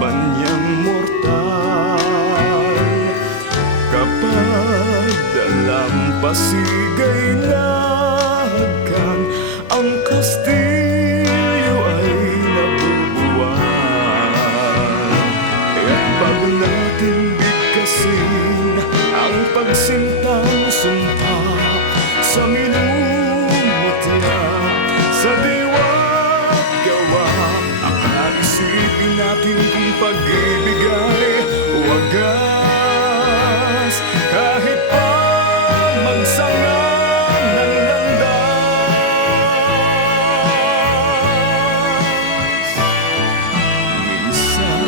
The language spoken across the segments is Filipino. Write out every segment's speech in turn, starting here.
banyang mortal. Kapag dalampasig ay nahagkan, ang kastilyo ay nabubuwan. Kaya't bago natin bigkasin ang pagsintang sumpa sa minumutya, sa diwa't gawa, isipin natin kung pag-ibig ay wagas. Kahit pa magsanga ng landas, minsan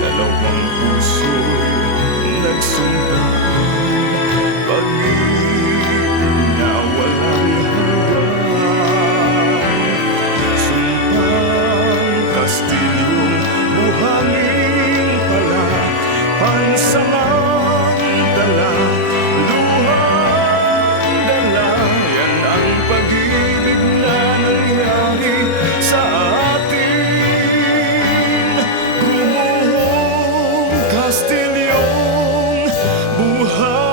dalawang puso'y nagsundan, pag-ibig na walang hanggan. Sumpang kastilyong buhangin pala, pansamantala, luhang dala. Yan ang pag-ibig na nangyari sa atin. Gumuhong kastilyong buhay